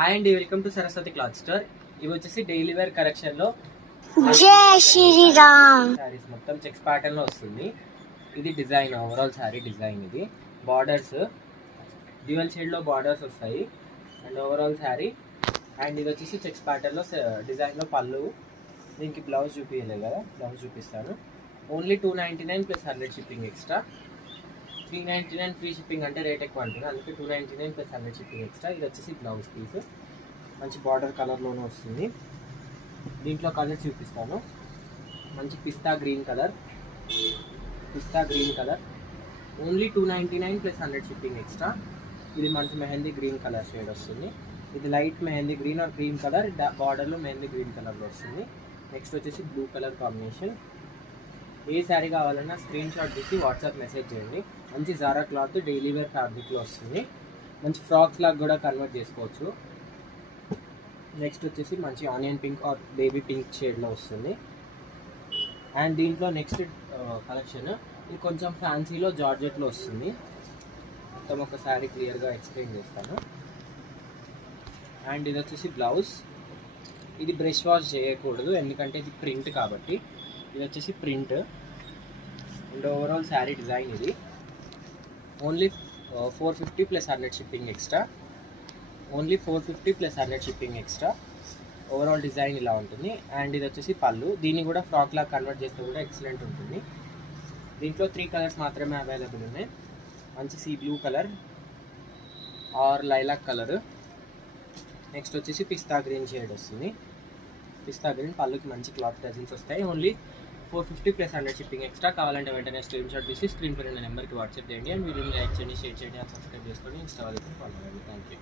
Hi అండి, welcome to Saraswati cloth store. ఇవి వచ్చేసి డైలీ వేర్ కలెక్షన్ లో జై శ్రీరామ్ సారీస్ మొత్తం చెక్స్ ప్యాటర్న్ లో వస్తుంది. ఇది డిజైన్, ఓవరాల్ సారీ డిజైన్. ఇది బార్డర్స్ డ్యూయల్ షేడ్ లో బార్డర్స్ వస్తాయి అండ్ ఓవరాల్ సారీ. అండ్ ఇది వచ్చేసి చెక్స్ ప్యాటర్న్ లో డిజైన్ లో పళ్ళు. దీనికి బ్లౌజ్ చూపించలేదు కదా, బ్లౌజ్ చూపిస్తాను. Only 299 plus 100 shipping extra. 399 free shipping అంటే రేట్ ఎక్కువ అంటుంది, అందుకే 299 ప్లస్ 100 షిప్పింగ్ ఎక్స్ట్రా. ఇది వచ్చేసి బ్లౌజ్ పీస్, మంచి బార్డర్ కలర్లోనే వస్తుంది. దీంట్లో కలర్ చూపిస్తాను. మంచి pista green colour, only 299 plus 100 shipping extra. ఇది మంచి మెహందీ గ్రీన్ కలర్ షేడ్ వస్తుంది. ఇది light mehndi green or cream colour, బార్డర్లో మెహందీ గ్రీన్ కలర్లో వస్తుంది. నెక్స్ట్ వచ్చేసి బ్లూ కలర్ కాంబినేషన్. ఏ శారీ కావాలన్నా స్క్రీన్ షాట్ తీసి వాట్సాప్ మెసేజ్ చేయండి. మంచి జారా క్లాత్ డైలీ వేర్ ఫ్యాబ్రిక్లో వస్తుంది. మంచి ఫ్రాక్స్ లాగా కూడా కన్వర్ట్ చేసుకోవచ్చు. నెక్స్ట్ వచ్చేసి మంచి onion pink are baby pink షేడ్లో వస్తుంది. అండ్ దీంట్లో నెక్స్ట్ కలెక్షన్ ఇది కొంచెం ఫ్యాన్సీలో జార్జెట్లో వస్తుంది. మొత్తం ఒక శారీ క్లియర్గా ఎక్స్ప్లెయిన్ చేస్తాను. అండ్ ఇది వచ్చేసి బ్లౌజ్. ఇది బ్రష్ వాష్ చేయకూడదు ఎందుకంటే ఇది ప్రింట్ కాబట్టి. ఇది వచ్చేసి print and overall sari design. ఇది only 450 plus 100 shipping extra. Only 450 plus 100 shipping extra. Overall design ఇలా ఉంటుంది. అండ్ ఇది వచ్చేసి పళ్ళు. దీన్ని కూడా ఫ్రాక్ లాగా కన్వర్ట్ చేస్తే కూడా ఎక్సలెంట్ ఉంటుంది. దీంట్లో 3 కలర్స్ మాత్రమే అవైలబుల్ ఉన్నాయి. మంచి sea blue colour or lilac colour. Next వచ్చేసి పిస్తా గ్రీన్ షేడ్ వస్తుంది. పిస్తా గ్రీన్ పళ్ళుకి మంచి క్లాత్ డజన్స్ వస్తాయి. Only 450 plus 100 shipping extra. కావాలంటే వెంటనే స్క్రీన్ షాట్ తీసి స్క్రీన్ పైన నెంబర్కి వాట్సాప్ చేయండి. అండ్ వీడియోని లైక్ చేయండి, షేర్ చేయండి, సబ్స్క్రైబ్ చేసుకోండి, ఇన్స్టా వాళ్ళకి ఫాలో అవ్వండి. Thank you.